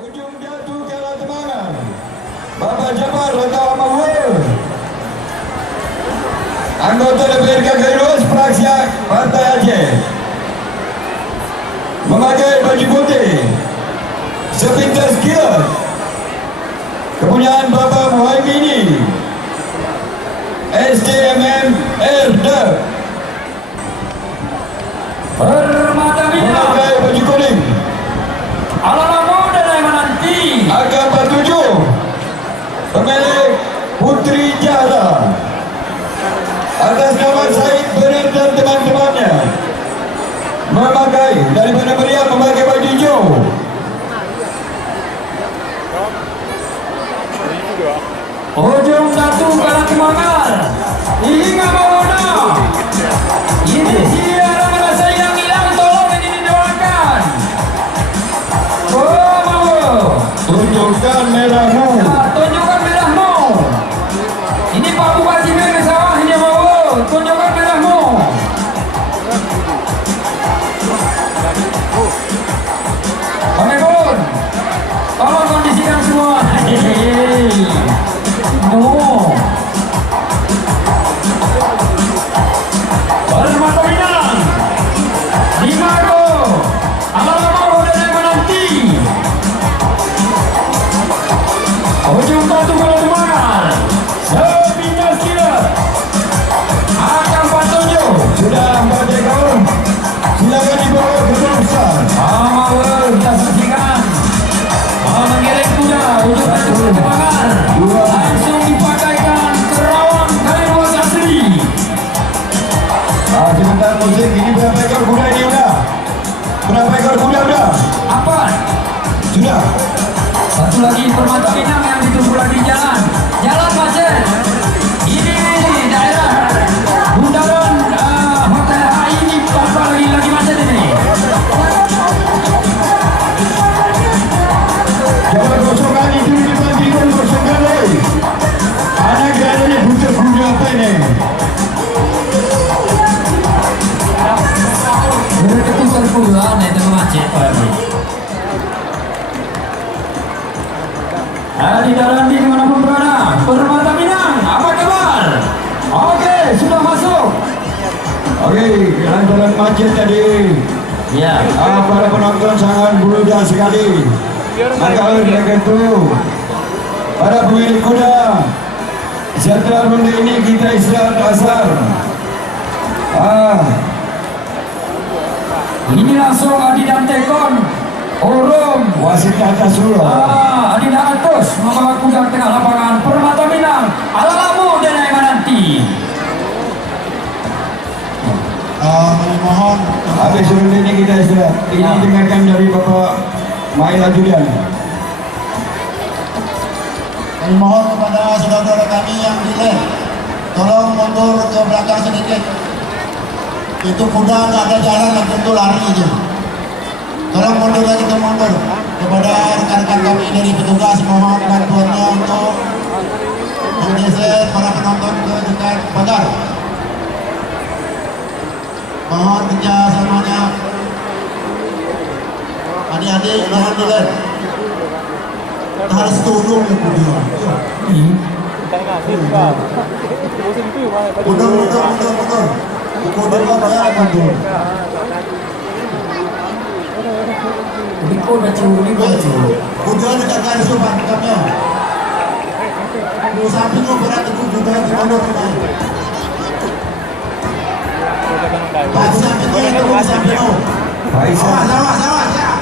Ujung jatuh kalah temangan. Bapak Jabar atau Amawur. Anggota DPRD Gairus fraksi Partai Aceh. Memakai baju putih. Sepintas kilat. Kepunyaan Bapak Muhaimini. STMM RD. Permata Bina memakai baju kuning. Alalamu dan menanti AK-47 pemilik Putri Jahra atas nama Said Bener dan teman-temannya memakai daripada meriam memakai baju hijau. ujung satu kalah temangan hingga Mawana. Ini dia ramalan saya yang hilang, tolong ini didoakan. Oh mau Tunjukkan merahmu. tunjukkan merahmu. Ini Pak Bupati Medan sawahnya mau tunjukkan merahmu. Amin. Tolong kondisikan semua. No. Permata Minang 5 gol. Alalamu dan menanti. Ujung satu bola temangan. Sepintas kilat. AK-47 Sudah 4 ekor. Silakan dibawa ke besar. Amawel kita saksikan mengiring kuda ujung satu bola temangan. Langsung dipakaikan terawang Kairos asli. Sebentar musik ini berapa ekor kuda ini udah? Berapa ekor kuda udah? Apa? Sudah. Satu lagi Permata Minang yang ditunggu lagi jalan. Jalan macet. Ini daerah bundaran Hotel HI ini apa lagi macet ini. Jangan kosongkan itu dibantikan kosongkan lagi. Anak gadanya butuh kuda apa ini? Berketusan puluhan itu macet lagi. Di dalam di dimanapun berada, Permata Minang, apa kabar? Oke, sudah masuk. Oke, jalan-jalan macet tadi. Ya, Para penonton sangat berudah sekali. Maka oleh karena itu, para pemilik kuda, setelah ronde ini kita istirahat asar. ini langsung Adi dan Tekon, Orum, Wasit atas dulu. Adi dan Atus membawa kuda ke tengah lapangan. Permata Minang, Alalamu dan menanti. Mohon Habis ronde ini kita istirahat. Ini dengarkan dari Bapak Maila Julian. kami mohon kepada saudara-saudara kami yang di lane, tolong mundur ke belakang sedikit. Itu kuda nggak ada jalan yang tentu lari itu. Tolong mundur lagi, kita mundur. Kepada rekan-rekan kami dari petugas, mohon bantuannya untuk menggeser para penonton ke dekat pagar. Mohon kerjasamanya. Adik-adik, mohon di lane. Kita harus turun ke kuda. Mundur. Pukul 2 bayar mundur. Ini baju. Kuda dekat garis depan dekatnya. Mau samping lo berat itu kuda di mundur ini. Pas sampingnya itu mau samping lo. Awas ya.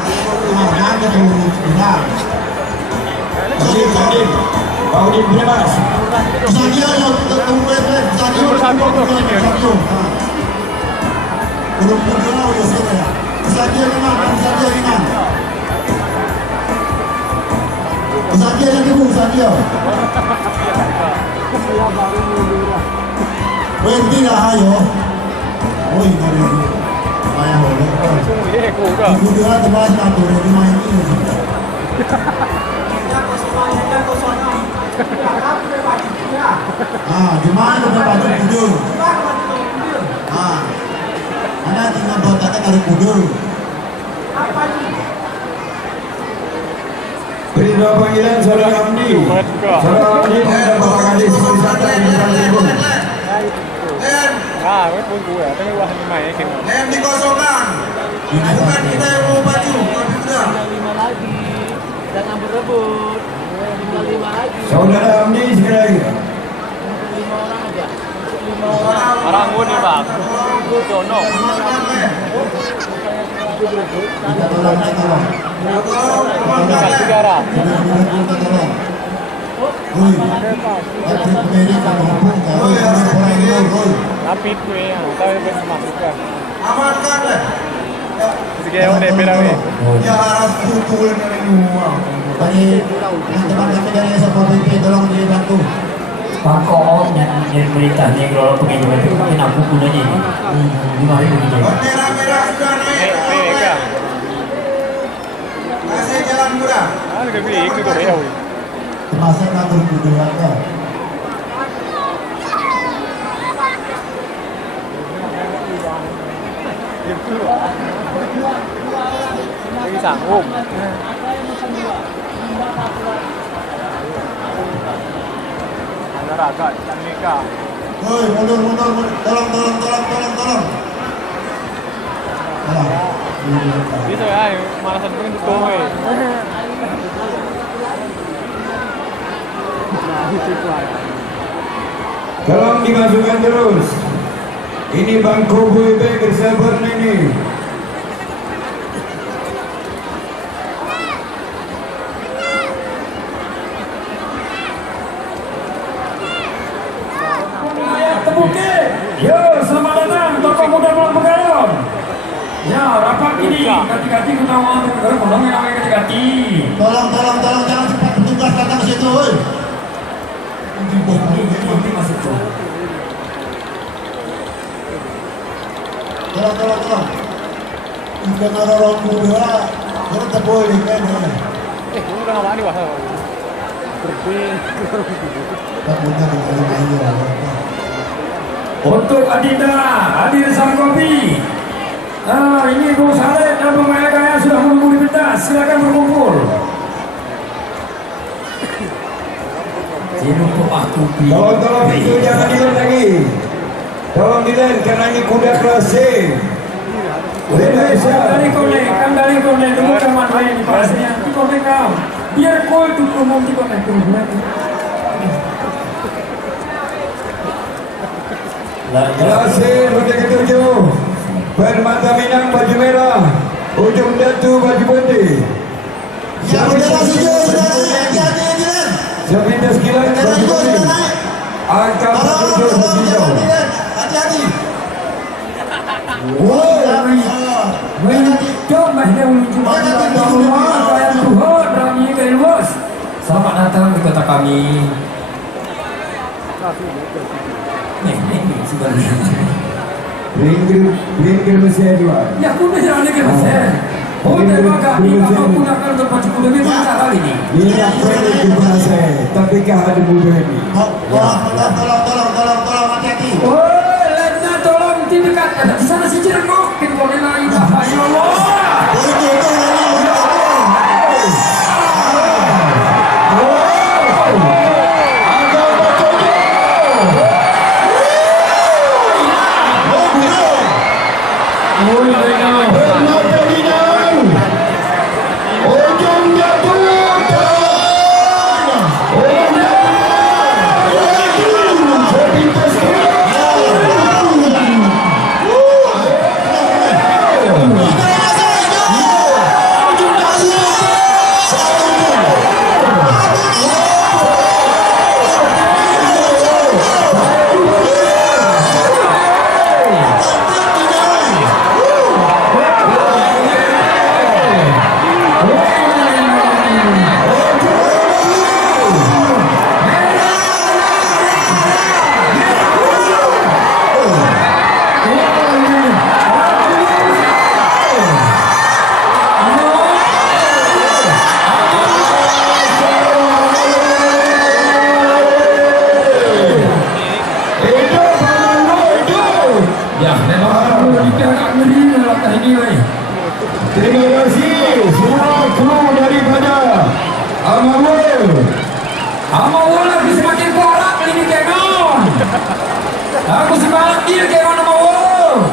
Nah, gitu. Nah. Odin, Pak Odin bebas. Sadio yo tunggu Sadio. Belum kenal yo saya. Sadio lima. Sadio yang kedua Sadio. Wendy lah ayo. Oh ini ada. Ayah boleh. Ibu dia terbahas satu di main ini. Di mana baju kuda? Mana tinggal buat kata dari kuda. Perintah panggilan Saudara Amdi. Saudara Amdi menghadap Bapak Kadis Wisata di depan tribun.ไม่พูดกูอ่ะไม่ว่าทำไมไอ้เข็ม Lem dikosongkan. Bukan kita yang mau maju, tapi sudah. Jangan berebut. Tinggal 5 lagi. Saudara Amdi sekali lagi. 5 orang aja. 5 orang. orang gue nih bang gue dono Kita tolong, kita tolong. kasih negara Kita tolong. Oi, Patrick Mary kan hubung kan. Oi, orang ini, oi. tapi gue yang tahu bisa masukkan Amankan deh. sige udah pera we Ya harus pukul dari rumah. Tadi teman-teman kami dari SPP tolong dibantu. Pak Koom dan berita nih kalau pengiriman itu mungkin aku gunanya ini 5.000 gitu. Merah-merah sudah naik. mereka Kasih jalan murah. ah lebih itu tuh ya we Termasuk ngatur kuduannya. lagi sanggup ada raga dan mereka Oi, mundur, mundur, mundur. Tolong. Tolong. bisa ya malasan pengen tuh we Tolong dimasukkan terus. Ini bangku BB bersabar ini. Tebuke. Yo, selamat datang tokoh muda Pulang Pegalon. Ya, rapat ini ganti-ganti kita mau ngomongin namanya ganti-ganti. Tolong, jangan cepat petugas datang ke situ, oi. Nanti masuk tuh. Tolong. Ikan orang muda, kita tak boleh kan? gue udah nggak mandi wah Tak punya kalau air. Untuk Adinda, hadir sang kopi. Nah, ini Bung Saleh dan Bung Melekaya sudah menunggu di pentas. Silakan berkumpul. Ini untuk aku. Tolong itu jangan dilen lagi. Tolong dilen karena ini kuda kelas C. Dari konek, tunggu teman lain di pasnya. Di konek kau. Biar kau itu umum di konek dulu. Kelas C pada ketujuh. Permata Minang baju merah. Ujung Datu baju putih. Ya udah sudah naik. Sepintas kilat baju putih. Angka 47 baju hijau. Hati-hati. Selamat datang di kota kami. Sebenarnya. Ringgir Mesir juga. Ya, kuda jangan lagi Mesir. Oh, terima kasih. Kalau gunakan untuk pacu kuda ini macam kali ini. Ini nak pendek di bahasa, tapi kah ada muda ini. Tolong, hati-hati. Oh, Letna tolong di dekat. Di sana si Ciremok. Kita boleh naik. Ya Allah. panggil ke mana mau?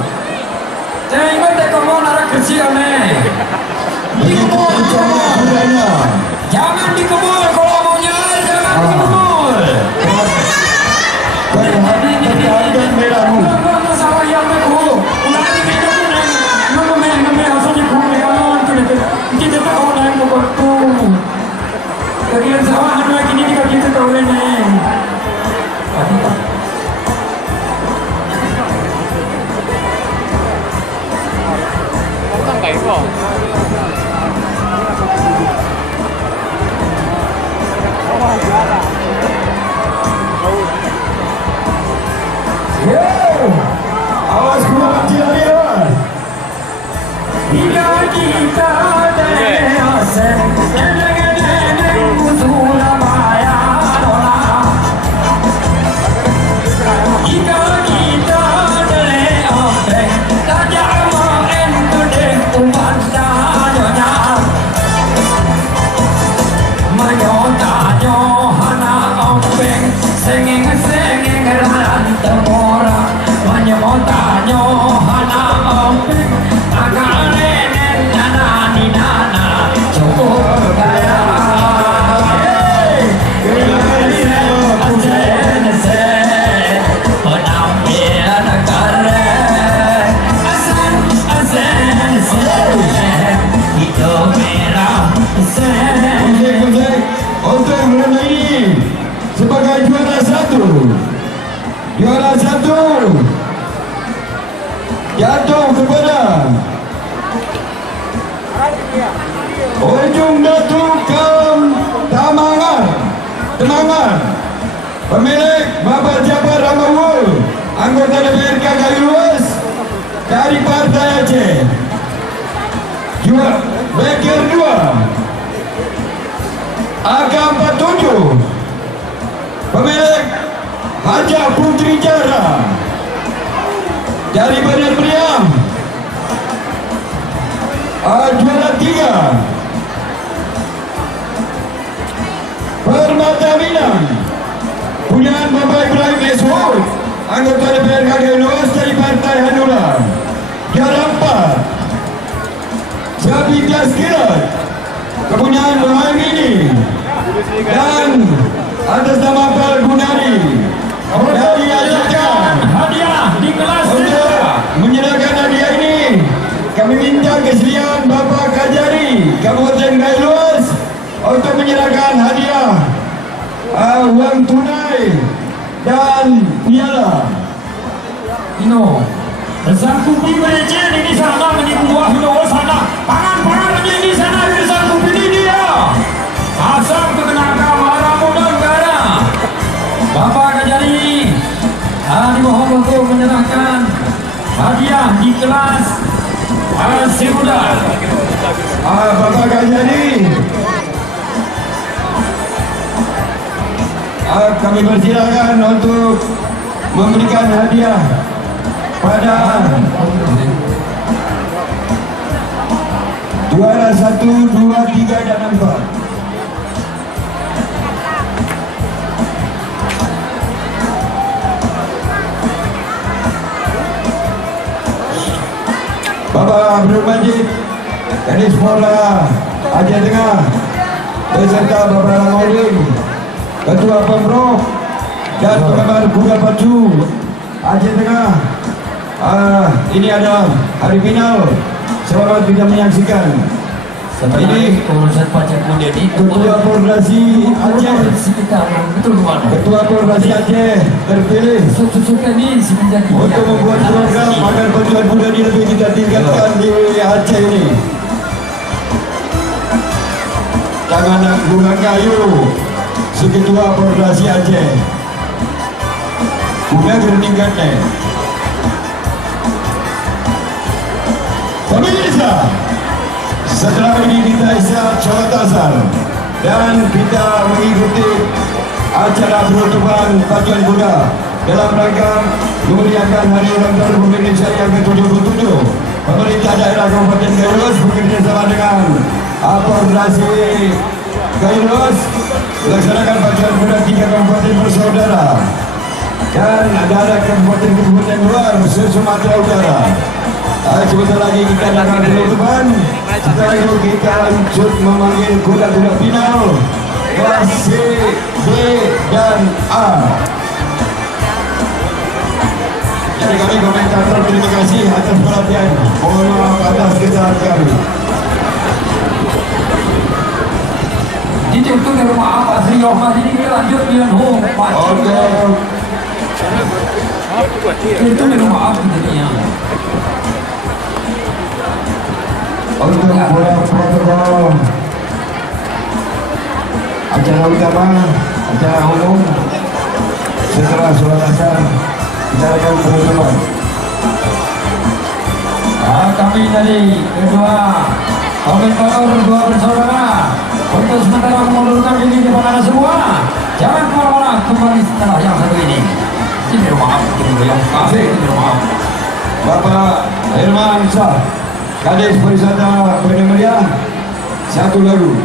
Jangan dek kamu narak kecil nih. Dikebul, jangan dikebul kalau mau nyari jangan dikebul. Perhatian merahmu. Masalah yang aku, ulah dikebul nih. Nama asal dikebul kan kita tak tahu nih mau bertu. Kalian salah lagi ni kita tahu nih. Không cảnh của Awas keluar kecil dia. Hingga kita dari asen, dengan musuh maya dola. Hingga kita dari asen, tajam entu deh umat danyonya. Mayota Johana ompeng, sengeng ralan temora. Mayota Johana ompeng, agane nana ni nana cukup kaya. Penampilan keren, asen hidup merah asen. Untuk berada ini sebagai juara satu jatuh kepada Ujung Datuk Temangan pemilik Bapak Jabar Ramawul, anggota DPRD Kayu Luas dari Partai Aceh. Bekir 2 AK-47 pemilik Haja Putri Jara dari Bandar Priam. Juara 3 Permata Minang punyaan Bapak Ibrahim Eswood, anggota DPRD Kayu Luas dari Partai Hanura. Juara 4 Sabi Gaskirat kepunyaan Muhammini dan atas nama Pak Gunari dari Ajakan Hadiah di kelas untuk menyerahkan hadiah ini. Kami minta kesediaan Bapak Kajari Kabupaten Kayu Luas untuk menyerahkan hadiah uang tunai dan piala. Ino, sangkupi mereka ini sana menipu buah sana. Pangan ini sana sangkupi ini dia. Asam kekenakan marah muda negara. Bapak Kajari, dimohon untuk menyerahkan hadiah di kelas Simuda. Bapak Kajari, kami persilakan untuk memberikan hadiah pada juara 1, 2, 3 dan 4. Bapak Abdul Majid, Kadis Polda Aceh Tengah, beserta Bapak Rangodin, Ketua Pemprov dan Pengabar Kuda Pacu Aceh Tengah. Ini adalah hari final. Selamat kita menyaksikan. Ini urusan pajak muda ini Ketua Koordinasi Aceh, Ketua Koordinasi Aceh terpilih suka ini semenjak untuk membuat program agar perjuangan muda ini lebih kita tingkatkan di Aceh ini. Tangan bunga kayu Seketua Koordinasi Aceh bunga gerninggatnya. Pemirsa, setelah ini kita istirahat sholat asar dan kita mengikuti acara penutupan Pacuan Kuda dalam rangka memeriahkan Hari Ulang Tahun Republik Indonesia yang ke-77. Pemerintah daerah Kabupaten Kayu Luas bekerja sama dengan Koordinasi Kayu Luas melaksanakan Pacuan Kuda 3 kabupaten bersaudara. dan ada kabupaten-kabupaten luar Sumatera Utara. Sebentar lagi kita akan penutupan. Setelah itu kita lanjut memanggil kuda-kuda final kelas C, B, dan A. Jadi kami komentator terima kasih atas perhatian. Mohon maaf atas kesalahan kami. Itu dari rumah apa Sri Yohman ini kita lanjut dengan home itu dari rumah apa jadinya Untuk protokol acara utama, acara umum setelah sholat asar kita akan penutupan. kami dari kedua komentator dua bersaudara untuk sementara mengundurkan diri di depan semua. Jangan kemana-mana, kembali setelah yang satu ini. Ini rumah apa? Yang kasih ini rumah apa? Bapak Herman Shah, Kades Perisata Benemeria, satu lagu.